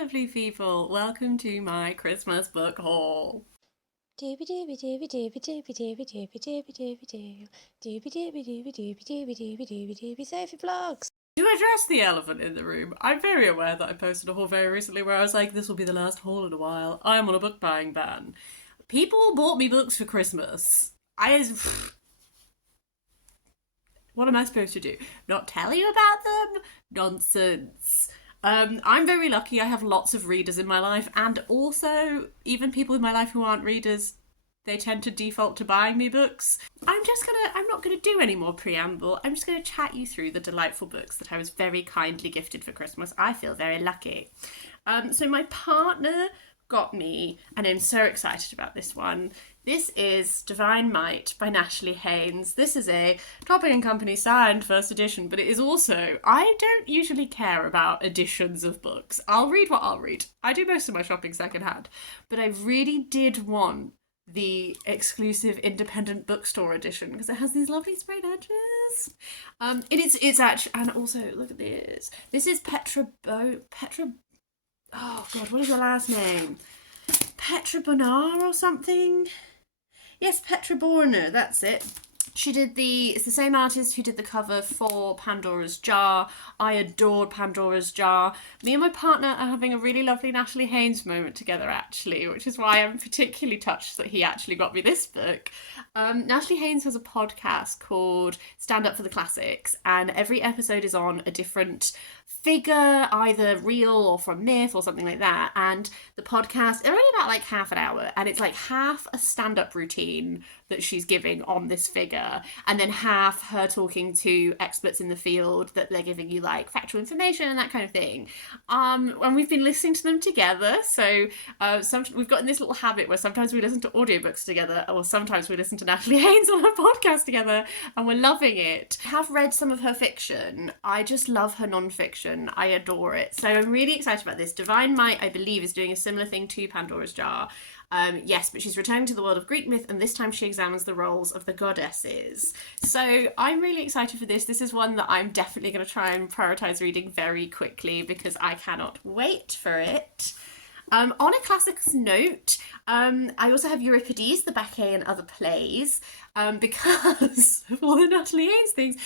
lovely people. Welcome to my Christmas book haul. Doobie doobie doobie doobie doobie doobie doobie doobie doobie doo. Doobie doobie doobie doobie doobie doobie doobie doobie Sophie vlogs. To address the elephant in the room, I'm very aware that I posted a haul very recently where I was like, this will be the last haul in a while. I'm on a book buying ban. People bought me books for Christmas. What am I supposed to do? Not tell you about them? Nonsense. I'm very lucky. I have lots of readers in my life, and also, even people in my life who aren't readers, they tend to default to buying me books. I'm not gonna do any more preamble. I'm just gonna chat you through the delightful books that I was very kindly gifted for Christmas. I feel very lucky. So my partner got me, and I'm so excited about this one. This is Divine Might by Natalie Haynes. This is a Topping & Company signed first edition, but it is also, I don't usually care about editions of books. I'll read what I'll read. I do most of my shopping secondhand, but I really did want the exclusive independent bookstore edition because it has these lovely sprayed edges. It's actually, and also look at this. This is Petra. Oh God, what is her last name? Petra Bonar or something? Yes, Petra Bourdain, that's it. It's the same artist who did the cover for Pandora's Jar. I adored Pandora's Jar. Me and my partner are having a really lovely Natalie Haynes moment together, actually, which is why I'm particularly touched that he actually got me this book. Natalie Haynes has a podcast called Stand Up for the Classics, and every episode is on a different figure, either real or from myth or something like that. And the podcast, they're only about like half an hour, and it's like half a stand-up routine that she's giving on this figure, and then half her talking to experts in the field that they're giving you like factual information and that kind of thing. And we've been listening to them together, so we've gotten this little habit where sometimes we listen to audiobooks together, or sometimes we listen to Natalie Haynes on her podcast together, and we're loving it. I have read some of her fiction. I just love her non-fiction. I adore it. So I'm really excited about this. Divine Might, I believe, is doing a similar thing to Pandora's Jar. Yes, but she's returning to the world of Greek myth, and this time she examines the roles of the goddesses. So I'm really excited for this. This is one that I'm definitely going to try and prioritise reading very quickly because I cannot wait for it. On a classics note, I also have Euripedes, the Bacchae and other plays, because of all the Natalie Haynes things,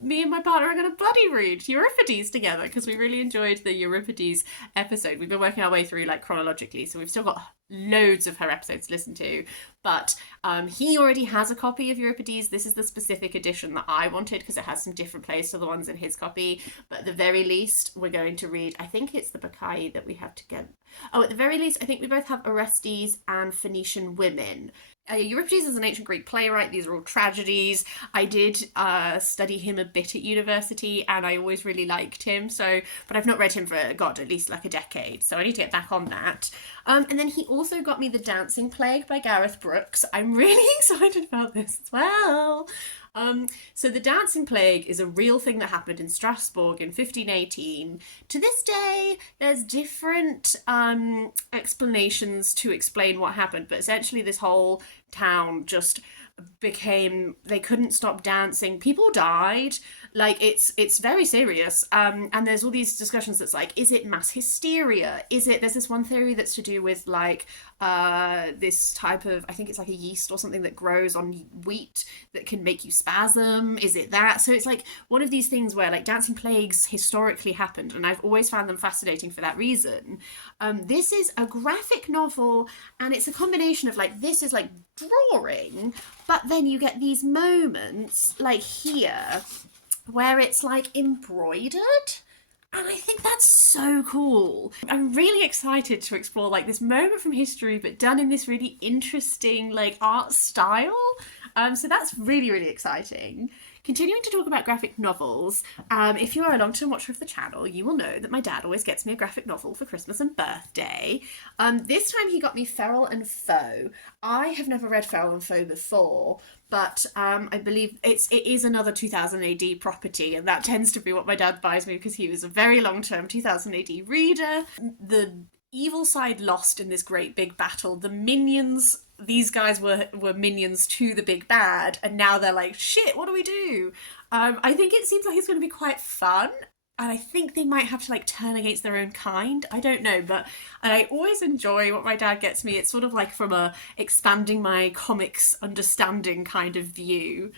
me and my partner are gonna buddy read Euripedes together because we really enjoyed the Euripedes episode. We've been working our way through like chronologically, so we've still got loads of her episodes to listen to, but he already has a copy of Euripedes. This is the specific edition that I wanted because it has some different plays to the ones in his copy, but at the very least we're going to read, I think it's the Bacchae that we have together. Oh, at the very least I think we both have Orestes and Phoenician Women. Euripides is an ancient Greek playwright. These are all tragedies. I did study him a bit at university, and I always really liked him. But I've not read him for, God, at least like a decade. So I need to get back on that. And then he also got me The Dancing Plague by Gareth Brooks. I'm really excited about this as well. So the Dancing Plague is a real thing that happened in Strasbourg in 1518. To this day, there's different explanations to explain what happened, but essentially this whole town just they couldn't stop dancing. People died. Like it's very serious. And there's all these discussions that's like, is it mass hysteria? There's this one theory that's to do with like this type of, I think it's like a yeast or something that grows on wheat that can make you spasm. Is it that? So it's like one of these things where like dancing plagues historically happened, and I've always found them fascinating for that reason. This is a graphic novel, and it's a combination of like, this is like drawing, but then you get these moments like here where it's like embroidered. And I think that's so cool. I'm really excited to explore like this moment from history, but done in this really interesting like art style. So that's really, really exciting. Continuing to talk about graphic novels, if you are a long-term watcher of the channel, you will know that my dad always gets me a graphic novel for Christmas and birthday. This time he got me Feral and Foe. I have never read Feral and Foe before, but I believe it is another 2000 AD property, and that tends to be what my dad buys me because he was a very long-term 2000 AD reader. The evil side lost in this great big battle. The minions, these guys were minions to the big bad, and now they're like, shit, what do we do? I think it seems like it's going to be quite fun. and I think they might have to like turn against their own kind. I don't know, but I always enjoy what my dad gets me. It's sort of like from a expanding my comics understanding kind of view.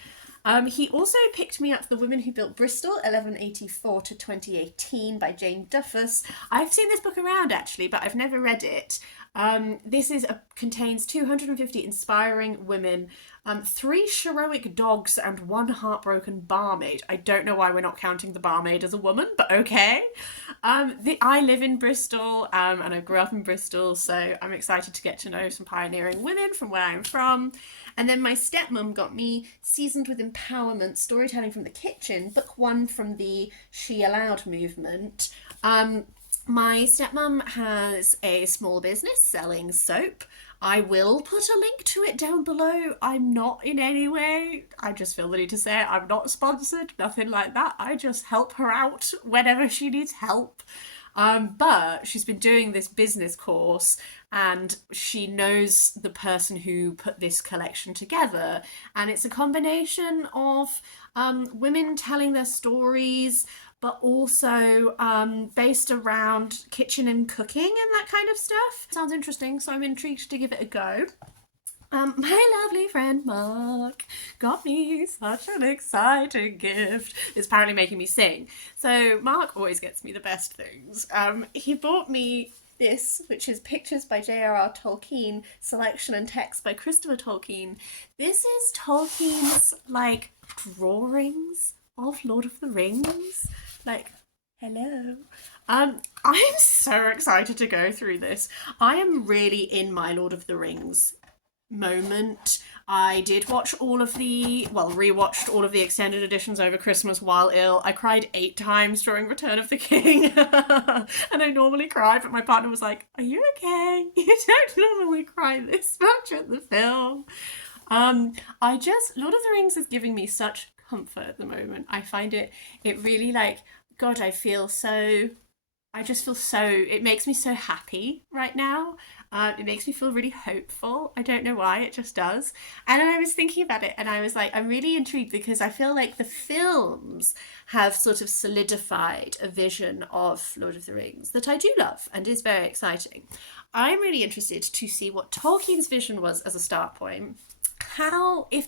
He also picked me up The Women Who Built Bristol, 1184 to 2018 by Jane Duffas. I've seen this book around actually, but I've never read it. Contains 250 inspiring women, 3 heroic dogs, and 1 heartbroken barmaid. I don't know why we're not counting the barmaid as a woman, but okay. I live in Bristol, and I grew up in Bristol, so I'm excited to get to know some pioneering women from where I'm from. And then my stepmom got me Seasoned with Empowerment, Storytelling from the Kitchen, book 1 from the She Allowed movement. My stepmom has a small business selling soap. I will put a link to it down below. I'm not in any way, I just feel the need to say it, I'm not sponsored, nothing like that. I just help her out whenever she needs help. But she's been doing this business course and she knows the person who put this collection together. And it's a combination of women telling their stories, but also based around kitchen and cooking and that kind of stuff. Sounds interesting, so I'm intrigued to give it a go. My lovely friend Mark got me such an exciting gift. It's apparently making me sing. So Mark always gets me the best things. He bought me this, which is Pictures by J.R.R. Tolkien, Selection and Text by Christopher Tolkien. This is Tolkien's, like, drawings of Lord of the Rings. Like, hello. I'm so excited to go through this. I am really in my Lord of the Rings moment. I did watch rewatched all of the extended editions over Christmas while ill. I cried 8 times during Return of the King. And I normally cry, but my partner was like, are you okay? You don't normally cry this much at the film. Lord of the Rings is giving me such comfort at the moment. I find it really like, God, it makes me so happy right now. It makes me feel really hopeful. I don't know why, it just does. And I was thinking about it and I was like, I'm really intrigued because I feel like the films have sort of solidified a vision of Lord of the Rings that I do love and is very exciting. I'm really interested to see what Tolkien's vision was as a start point.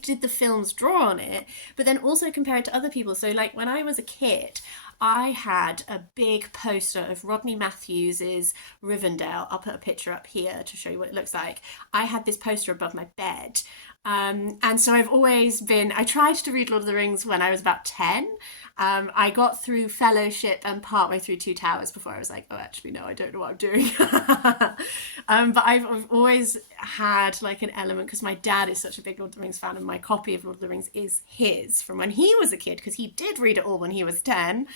Did the films draw on it, but then also compare it to other people. So like when I was a kid, I had a big poster of Rodney Matthews's Rivendell. I'll put a picture up here to show you what it looks like. I had this poster above my bed. And so I tried to read Lord of the Rings when I was about 10. I got through Fellowship and partway through Two Towers before I was like, oh, actually, no, I don't know what I'm doing. But I've always had like an element, because my dad is such a big Lord of the Rings fan and my copy of Lord of the Rings is his from when he was a kid, because he did read it all when he was 10.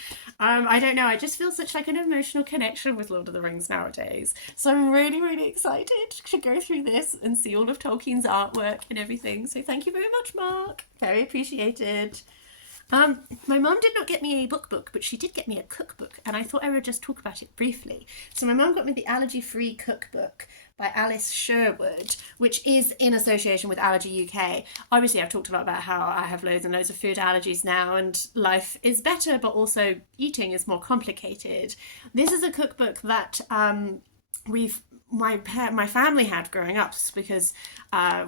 I don't know, I just feel such like an emotional connection with Lord of the Rings nowadays. So I'm really, really excited to go through this and see all of Tolkien's artwork and everything. So thank you very much, Mark. Very appreciated. My mum did not get me a book, but she did get me a cookbook, and I thought I would just talk about it briefly. So my mum got me the Allergy-Free Cookbook by Alice Sherwood, which is in association with Allergy UK. Obviously, I've talked a lot about how I have loads and loads of food allergies now, and life is better, but also eating is more complicated. This is a cookbook that my family had growing up, because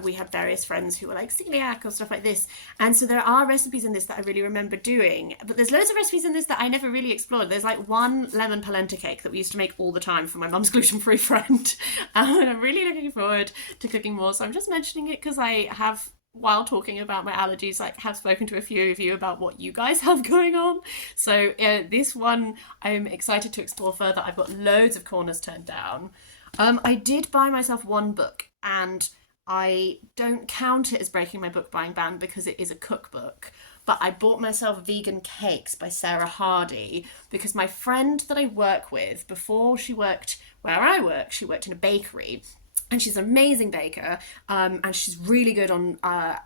we had various friends who were like celiac or stuff like this, and so there are recipes in this that I really remember doing, but there's loads of recipes in this that I never really explored. There's like one lemon polenta cake that we used to make all the time for my mum's gluten-free friend, and I'm really looking forward to cooking more, so I'm just mentioning it because I have, while talking about my allergies, like have spoken to a few of you about what you guys have going on. So this one I'm excited to explore further. I've got loads of corners turned down. I did buy myself one book, and I don't count it as breaking my book buying ban because it is a cookbook, but I bought myself Vegan Cakes by Sarah Hardy because my friend that I work with, before she worked where I work, she worked in a bakery. And she's an amazing baker, and she's really good on,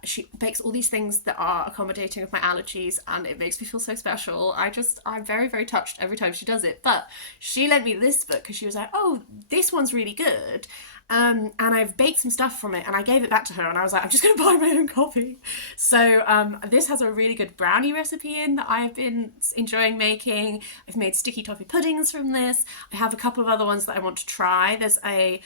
she bakes all these things that are accommodating of my allergies, and it makes me feel so special. I'm very, very touched every time she does it. But she lent me this book because she was like, oh, this one's really good. And I've baked some stuff from it, and I gave it back to her, and I was like, I'm just going to buy my own copy. So this has a really good brownie recipe in that I've been enjoying making. I've made sticky toffee puddings from this. I have a couple of other ones that I want to try. There's a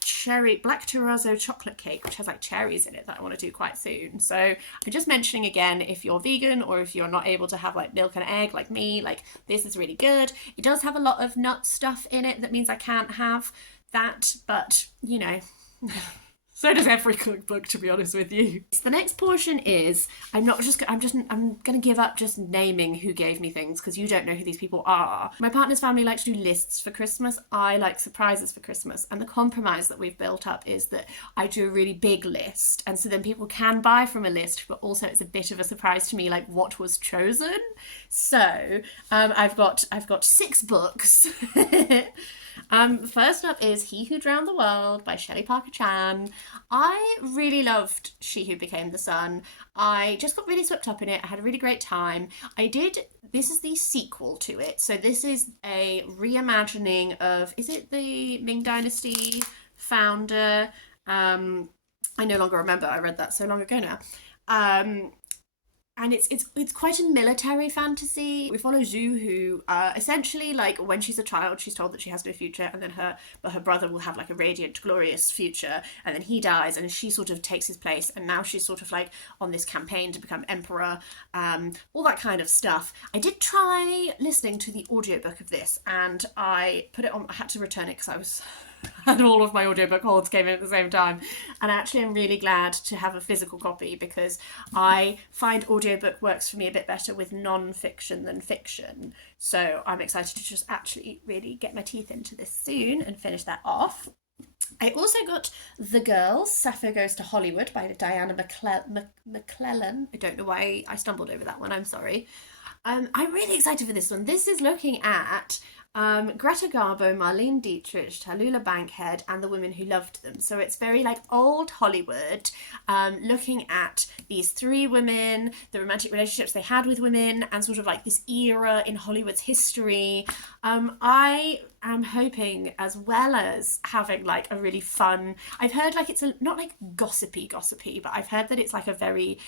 cherry black terrazzo chocolate cake, which has like cherries in it, that I want to do quite soon. So I'm just mentioning again, if you're vegan or if you're not able to have like milk and egg like me, like this is really good. It does have a lot of nut stuff in it. That means I can't have that, but you know, so does every cookbook, to be honest with you. So the next portion is, I'm gonna give up just naming who gave me things, because you don't know who these people are. My partner's family likes to do lists for Christmas. I like surprises for Christmas, and the compromise that we've built up is that I do a really big list, and so then people can buy from a list, but also it's a bit of a surprise to me, like what was chosen. So I've got 6 books. First up is He Who Drowned the World by Shelley Parker-Chan. I really loved She Who Became the Sun. I just got really swept up in it. I had a really great time. This is the sequel to it. So this is a reimagining of, is it the Ming Dynasty founder? I no longer remember. I read that so long ago now. And it's quite a military fantasy. We follow Zhu, who essentially, like, when she's a child, she's told that she has no future, and then her brother will have like a radiant, glorious future, and then he dies, and she sort of takes his place, and now she's sort of like on this campaign to become emperor, all that kind of stuff. I did try listening to the audiobook of this, and I put it on. I had to return it because and all of my audiobook holds came in at the same time. And actually I'm really glad to have a physical copy, because I find audiobook works for me a bit better with non-fiction than fiction. So I'm excited to just actually really get my teeth into this soon and finish that off. I also got The Girls, Sappho Goes to Hollywood by Diana McLellan. I don't know why I stumbled over that one, I'm sorry. I'm really excited for this one. This is looking at Greta Garbo, Marlene Dietrich, Tallulah Bankhead, and the women who loved them. So it's very like old Hollywood, looking at these 3 women, the romantic relationships they had with women, and sort of like this era in Hollywood's history. I am hoping, as well as having like a really fun, I've heard like it's not like gossipy, but I've heard that it's like a very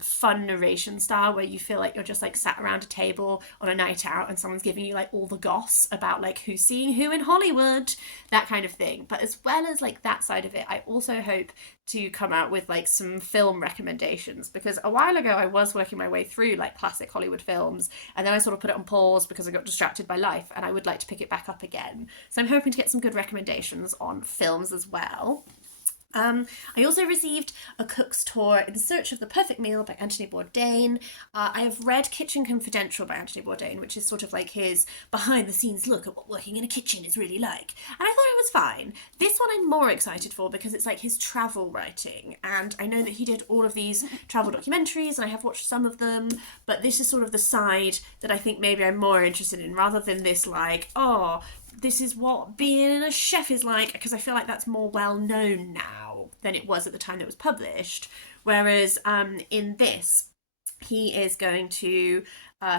fun narration style where you feel like you're just like sat around a table on a night out and someone's giving you like all the goss about like who's seeing who in Hollywood, that kind of thing. But as well as like that side of it, I also hope to come out with like some film recommendations, because a while ago I was working my way through like classic Hollywood films, and then I sort of put it on pause because I got distracted by life, and I would like to pick it back up again. So I'm hoping to get some good recommendations on films as well. I also received a cook's tour in search of the perfect meal by Anthony Bourdain. I have read Kitchen Confidential by Anthony Bourdain, which is sort of like his behind the scenes look at what working in a kitchen is really like. And I thought it was fine. This one I'm more excited for because it's like his travel writing. And I know that he did all of these travel documentaries, and I have watched some of them, but this is sort of the side that I think maybe I'm more interested in, rather than this like, oh, this is what being a chef is like, because I feel like that's more well known now than it was at the time that it was published. Whereas in this, he is going to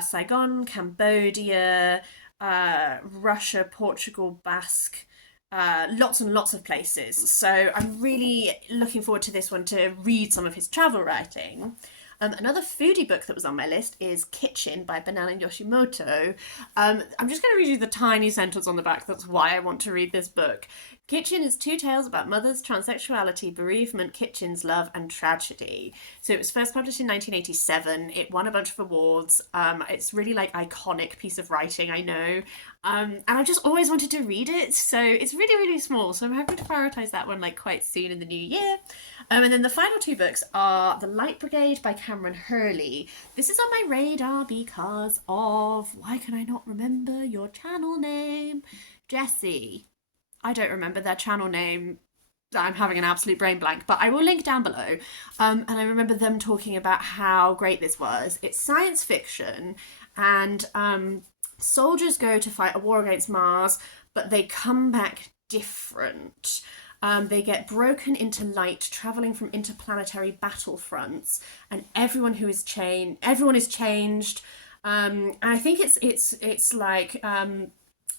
Saigon, Cambodia, Russia, Portugal, Basque, lots and lots of places. So I'm really looking forward to this one, to read some of his travel writing. Another foodie book that was on my list is Kitchen by Bourdain and Yoshimoto. I'm just going to read you the tiny sentence on the back. That's why I want to read this book. Kitchen is 2 tales about mothers, transsexuality, bereavement, kitchens, love, and tragedy. So it was first published in 1987. It won a bunch of awards. It's really like iconic piece of writing, I know. And I've just always wanted to read it. So it's really, really small. So I'm hoping to prioritise that one like quite soon in the new year. And then the final 2 books are The Light Brigade by Kameron Hurley. This is on my radar because of, why can I not remember your channel name? Jesse. I don't remember their channel name. I'm having an absolute brain blank, but I will link down below. And I remember them talking about how great this was. It's science fiction, and soldiers go to fight a war against Mars, but they come back different. They get broken into light, traveling from interplanetary battlefronts, and everyone is changed. And I think it's like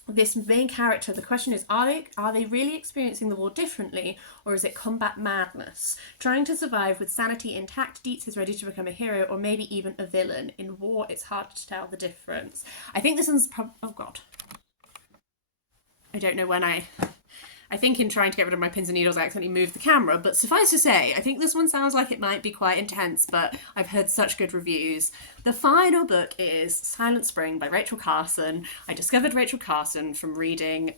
this main character, the question is, are they really experiencing the war differently, or is it combat madness? Trying to survive with sanity intact, Dietz is ready to become a hero, or maybe even a villain. In war, it's hard to tell the difference. I think this one's oh god. I don't know when I think in trying to get rid of my pins and needles, I accidentally moved the camera, but suffice to say, I think this one sounds like it might be quite intense, but I've heard such good reviews. The final book is Silent Spring by Rachel Carson. I discovered Rachel Carson from reading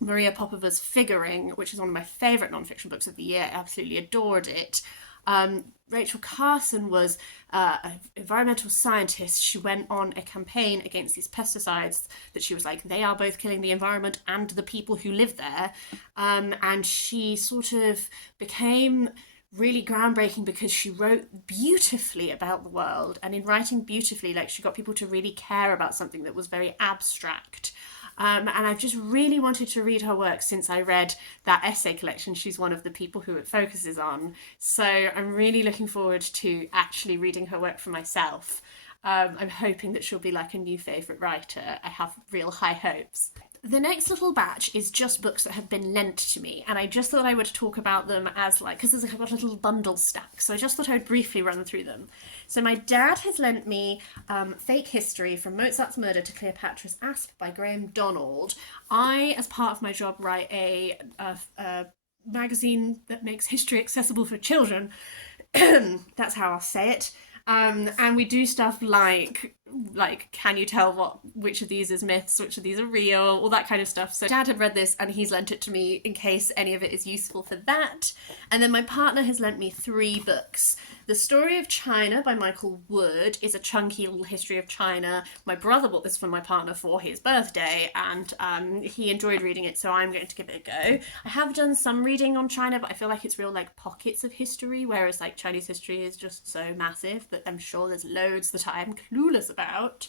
Maria Popova's Figuring, which is one of my favourite non-fiction books of the year. I absolutely adored it. Rachel Carson was an environmental scientist. She went on a campaign against these pesticides that she was like, they are both killing the environment and the people who live there. And she sort of became really groundbreaking because she wrote beautifully about the world. And in writing beautifully, like, she got people to really care about something that was very abstract. And I've just really wanted to read her work since I read that essay collection. She's one of the people who it focuses on. So I'm really looking forward to actually reading her work for myself. I'm hoping that she'll be like a new favourite writer. I have real high hopes. The next little batch is just books that have been lent to me, and I just thought I would talk about them as like, because I've got a little bundle stack, so I just thought I would briefly run through them. So my dad has lent me Fake History, From Mozart's Murder to Cleopatra's Asp by Graeme Donald. I, as part of my job, write a magazine that makes history accessible for children. That's how I'll say it. And we do stuff like can you tell which of these is myths, which of these are real, all that kind of stuff. So Dad had read this and he's lent it to me in case any of it is useful for that. And then my partner has lent me 3 books. The Story of China by Michael Wood is a chunky little history of China. My brother bought this for my partner for his birthday, and he enjoyed reading it, so I'm going to give it a go. I have done some reading on China, but I feel like it's real like pockets of history, whereas like Chinese history is just so massive that I'm sure there's loads that I'm clueless about.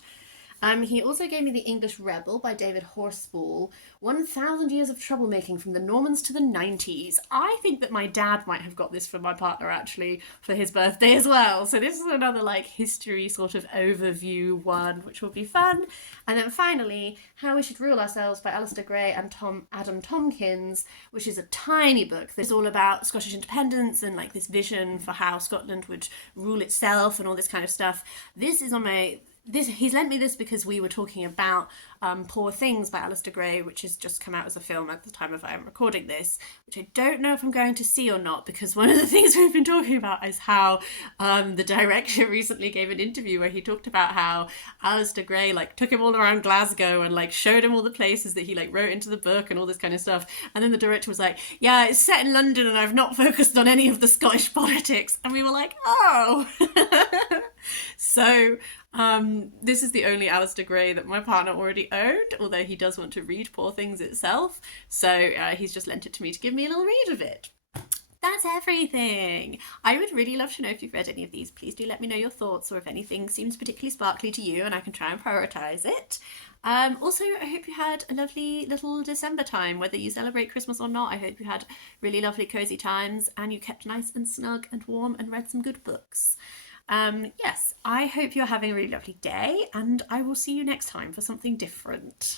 He also gave me The English Rebel by David Horsfall, 1,000 Years of Troublemaking from the Normans to the 90s. I think that my dad might have got this for my partner, actually, for his birthday as well. So this is another, like, history sort of overview one, which will be fun. And then finally, How We Should Rule Ourselves by Alistair Gray and Adam Tompkins, which is a tiny book that's all about Scottish independence and, like, this vision for how Scotland would rule itself and all this kind of stuff. This is on my... he's lent me this because we were talking about Poor Things by Alistair Gray, which has just come out as a film at the time of I am recording this, which I don't know if I'm going to see or not, because one of the things we've been talking about is how the director recently gave an interview where he talked about how Alistair Gray like took him all around Glasgow and like showed him all the places that he like wrote into the book and all this kind of stuff, and then the director was like, yeah, it's set in London and I've not focused on any of the Scottish politics, and we were like, oh. So this is the only Alistair Gray that my partner already owned, although he does want to read Poor Things itself, so he's just lent it to me to give me a little read of it. That's everything. I would really love to know if you've read any of these. Please do let me know your thoughts, or if anything seems particularly sparkly to you and I can try and prioritise it. Also, I hope you had a lovely little December time, whether you celebrate Christmas or not. I hope you had really lovely cosy times and you kept nice and snug and warm and read some good books. Yes, I hope you're having a really lovely day, and I will see you next time for something different.